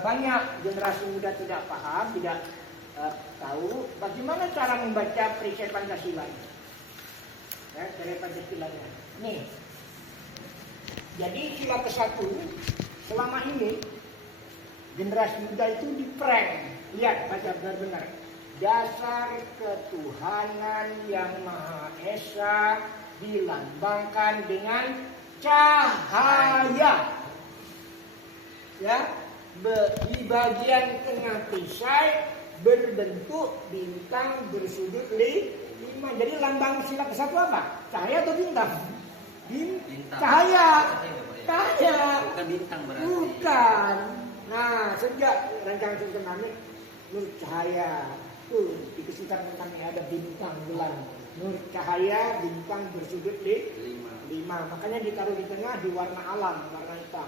banyak generasi muda tidak paham, tidak tahu bagaimana cara membaca perisai Pancasila. Ya, dari Pancasilanya. Nih, jadi sila ke-1 selama ini generasi muda itu diprank. Lihat, baca benar-benar. Dasar ketuhanan yang Maha Esa dilambangkan dengan cahaya. Ya, di bagian tengah perisai berbentuk bintang bersudut 5. Jadi lambang sila ke-1 apa? Cahaya atau bintang? Bintang. Cahaya. Cahaya. Bukan bintang berarti. Bukan. Nah, sejak rancangan Sultan Hamid, nur cahaya. Tuh, di kesekitar tentangnya ada bintang bulan. Nur cahaya, bintang bersudut 5. Makanya ditaruh di tengah di warna alam, warna hitam.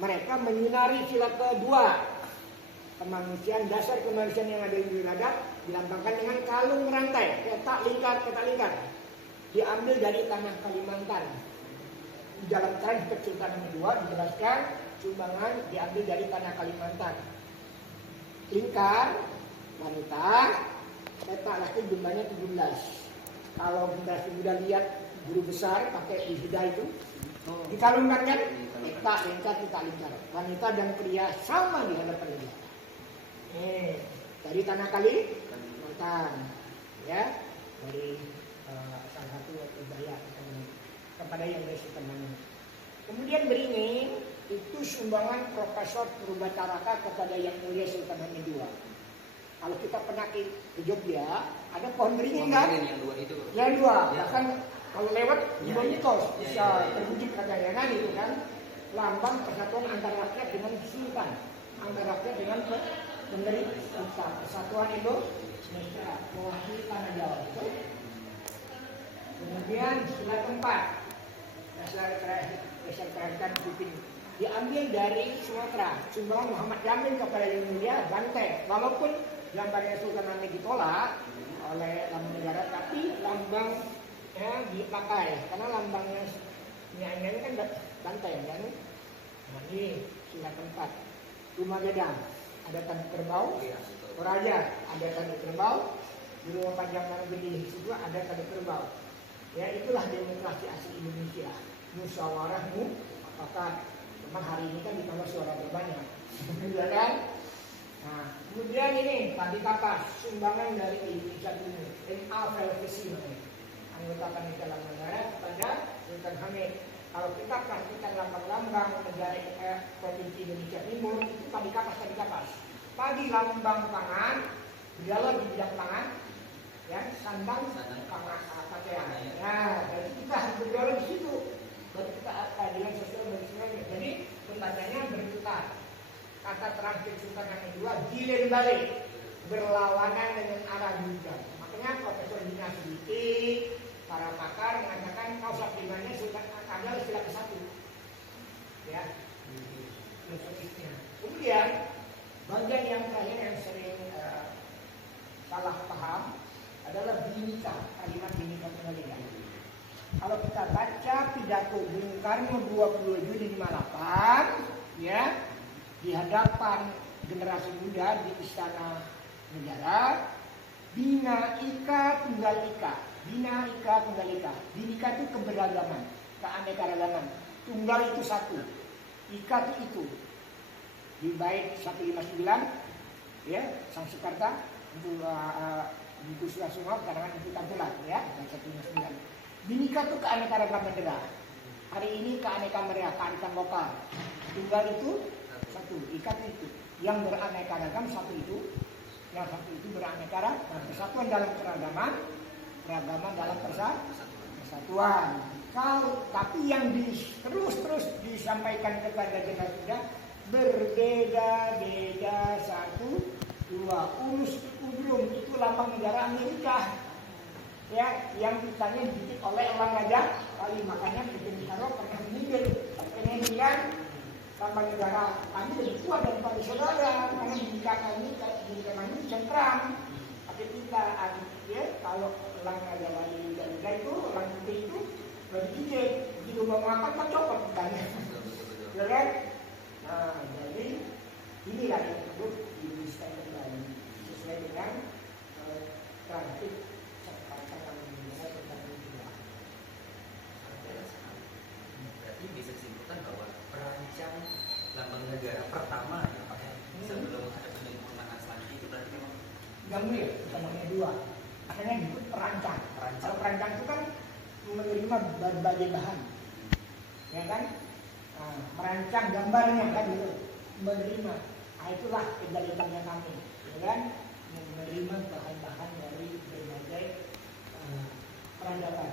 Mereka menyinari sila ke-2. Kemanusiaan, dasar kemanusiaan yang ada di dada dilambangkan dengan kalung rantai, petak lingkar. Diambil dari tanah Kalimantan. Di dalam transkrip Sultan Hamid II dijelaskan sumbangan diambil dari tanah Kalimantan. Lingkar wanita, petak laki jumlahnya 17. Kalau generasi muda lihat guru besar pakai wisuda itu, dikalungkan kan? Petak lingkar. Wanita dan pria sama di hadapan dia. Dari tanah Kalimantan, ya, dari salah satu budaya kepada yang dari Sultan Hamid. Kemudian beringin itu sumbangan Profesor Purbacaraka kepada yang mulia Sultan Hamid II. Kalau kita pernah ke Jogja, ada pohon beringin kan? Yang 2 itu. Yang 2, bahkan kalau lewat bontos bisa terwujud katanya kan itu kan. Lambang persatuan antara rakyat dengan sultan, antara rakyat dengan pemerintah, persatuan Indonesia, mewakili tanah Jawa itu. Kemudian sila ke-4, terakhir Pipin diambil dari Sumatera, sumbangan Muhammad Yamin kepada yang mulia Banteng. Walaupun gambarnya Sultan Hamid ditolak oleh lambang negara, tapi lambangnya dipakai karena lambangnya ini kan Banteng kan. Nah, ini sila ke-4. Rumah Gadang ada tanda kerbau, Toraja ada tanda kerbau, di Rumah Panjang Gede situ ada tanda kerbau. Ya, itulah demokrasi asli Indonesia. Musyawarah mufakat. Memang hari ini kan ditambah suara terbanyak. Ya kan? Nah, kemudian ini Padi Kapas, sumbangan dari Indonesia Timur, MA Velvesi, anggota panitia lambang negara kepada Sultan Hamid. Kalau kita perhatikan lambang-lambang negara provinsi Indonesia Timur itu Padi Kapas. Padi lambang pangan, dialog di bidang pangan, ya, sandang pangan pakaian. Nah, jadi kita harus berdialog di situ. Baru kita keadilan sosial bagi semuanya. Jadi pertanyaannya berputar. Kata terakhir Sultan Hamid II gilir balik, berlawanan dengan arah hujan. Makanya Profesor Dina Siti, para pakar mengatakan kausa primanya Sultan adalah sila ke-1. Ya, filosofisnya. Kemudian bagian yang terakhir yang sering salah paham adalah Bhinneka, kalimat Bhinneka Tunggal Ika. Kalau kita baca pidato Bung Karno 20 Juni 58, ya, di hadapan generasi muda di Istana Negara, Bina Ika Tunggal Ika. Bhinneka itu keberagaman, keanekaragaman. Tunggal itu 1, Ika itu. Di bait 159, ya, Sangskrita untuk buku Surah Sungau karangan Empu Tampilan, ya, 159. Bhinneka itu keanekaragaman negara. Hari ini keanekaragaman lokal. Tunggal itu 1, Ika itu. Yang beraneka ragam 1 itu, yang 1 itu beraneka ragam. Persatuan dalam keragaman, keragaman dalam persatuan. Tapi yang terus disampaikan kepada generasi muda, berbeda-beda 1, 2. Urus Udrum itu lambang negara Amerika. Ya, yang ditanya dibikin oleh orang Raja Kali. Makanya Presiden Soekarno pernah menyindir, pengen bilang lambang negara kami lebih kuat daripada saudara, karena Bhinneka kami cengkram. Tapi kita, ya, kalau orang Raja Wali Garuda itu, orang putih itu lebih dikit, begitu mau makan kan copot bukannya. Ya kan? Nah, jadi Inilah yang perlu didesain kembali sesuai dengan transit sepanjang Indonesia tentang negara. Berarti bisa disimpulkan bahwa perancang lambang negara pertama yang pakai sebelum ada penyempurnaan selanjutnya itu berarti memang Gambil, namanya dua. Akhirnya disebut perancang. Kalau perancang itu kan menerima berbagai bahan, ya kan? Nah, merancang gambarnya kan gitu, menerima. Nah, itulah kegalitannya kami, ya kan? Menerima bahan-bahan dari berbagai peradaban.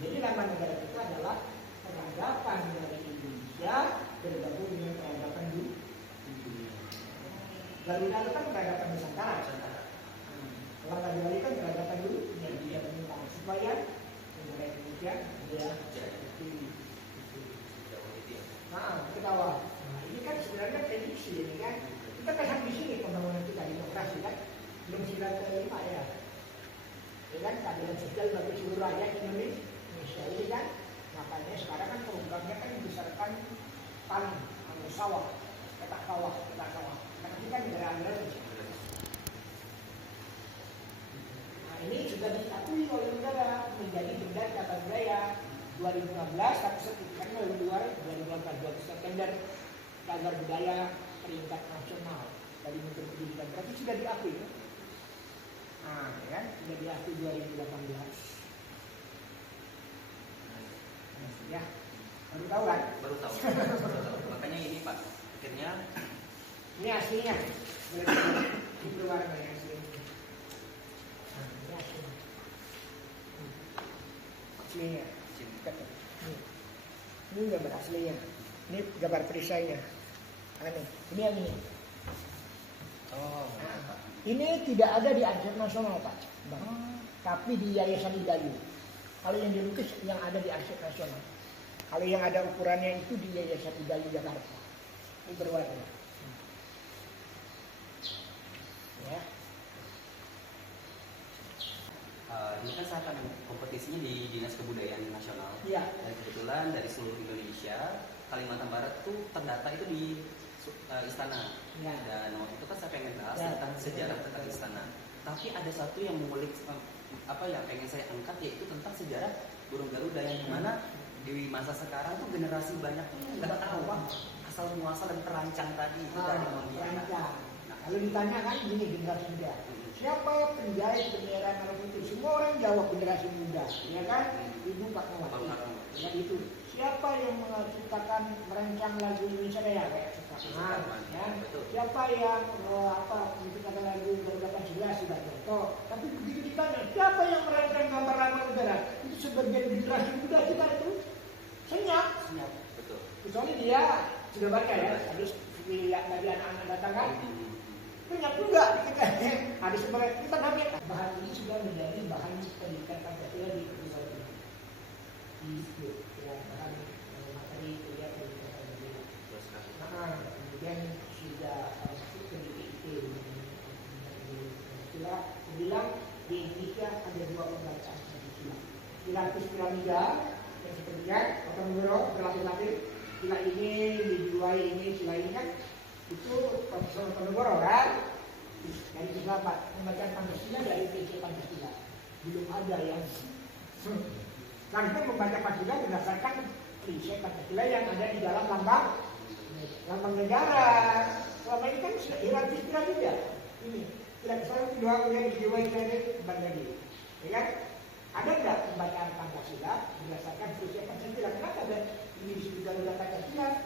Jadi lambang negara kita adalah peradaban dari Indonesia bergabung dengan peradaban dunia. Garuda itu kan peradaban Nusantara. Kalau Bali kan peradaban dunia dia menentang supaya negara Indonesia dia jadi. Nah, ketawa. Nah, ini kan sebenarnya prediksi ini kan. Kita kan di sini pembangunan kita demokrasi kan belum sila kelima ya. Ya kan keadilan sosial bagi seluruh rakyat Indonesia ini kan. Makanya sekarang kan programnya kan dibesarkan tanah, sawah, petak sawah. Karena ini kan negara agraris. Nah, ini sudah diakui oleh negara menjadi benda cagar budaya 2016 tapi sertifikatnya oleh 2018 September cagar budaya peringkat nasional dari Menteri Pendidikan. Berarti sudah diakui. Nah, ya, sudah diakui 2018. Ya, baru tahu kan? baru tahu. Makanya ini Pak, akhirnya Ini aslinya. Ini berwarna yang aslinya. Nah, ini aslinya. Aslinya. Ini gambar aslinya. Ini gambar perisainya. Ini yang ini. oh, Nah, ini tidak ada di Arsip Nasional, Pak. Tapi di Yayasan Idayu. Kalau yang dilukis yang ada di Arsip Nasional. Kalau yang ada ukurannya itu di Yayasan Idayu Jakarta. Ini berwarna. Ya. ini kan saya akan kompetisinya di Dinas Kebudayaan Nasional. Iya. Dan kebetulan dari seluruh Indonesia, Kalimantan Barat tuh terdata itu di istana. Ya. Dan waktu itu kan saya pengen bahas Ya. tentang sejarah tentang istana. Tapi ada satu yang mengulik apa yang pengen saya angkat yaitu tentang sejarah burung Garuda yang dimana di masa sekarang tuh generasi banyak tuh nggak tahu asal muasal dan perancang tadi itu dari mana. Perancang. Nah, kalau ditanya kan gini generasi muda. Siapa penjahit bendera merah putih? Semua orang jawab generasi muda, ya kan? Ibu Fatmawati. Ya itu. Siapa yang menciptakan merancang lagu Indonesia Raya? Kayak Sukarman, ya. Siapa yang menciptakan lagu Garuda Pancasila? Sudarto. Tapi begitu ditanya, siapa yang merancang gambar lambang negara? Itu sebagian generasi muda kita itu senyap. Betul. Kecuali dia sudah baca ya, habis lihat dari anak-anak datang kan. Banyak juga kita ada sebenarnya kita namanya bahan ini sudah menjadi bahan pendidikan Pancasila di perguruan tinggi. Itu ya bahan materi kuliah pendidikan Pancasila. Nah, kemudian sudah masuk ke DPIT Pancasila. Bilang di Indonesia ada dua pembacaan Pancasila. Pilapis piramida yang sepertinya Otomoro berlapis-lapis. Sila ini dijuai ini sila ini kan. Itu Profesor Otomoro kan dari Filsafat membaca Pancasila dari PC Pancasila belum ada yang karena membaca Pancasila berdasarkan PC Pancasila yang ada di dalam lambang negara. Selama ini kan sudah hierarkis piramida ini tidak salah dua yang dijiwai dari Bandari, ya kan? Ada nggak pembacaan Pancasila berdasarkan PC Pancasila? Kenapa ada ini disebut Garuda Pancasila?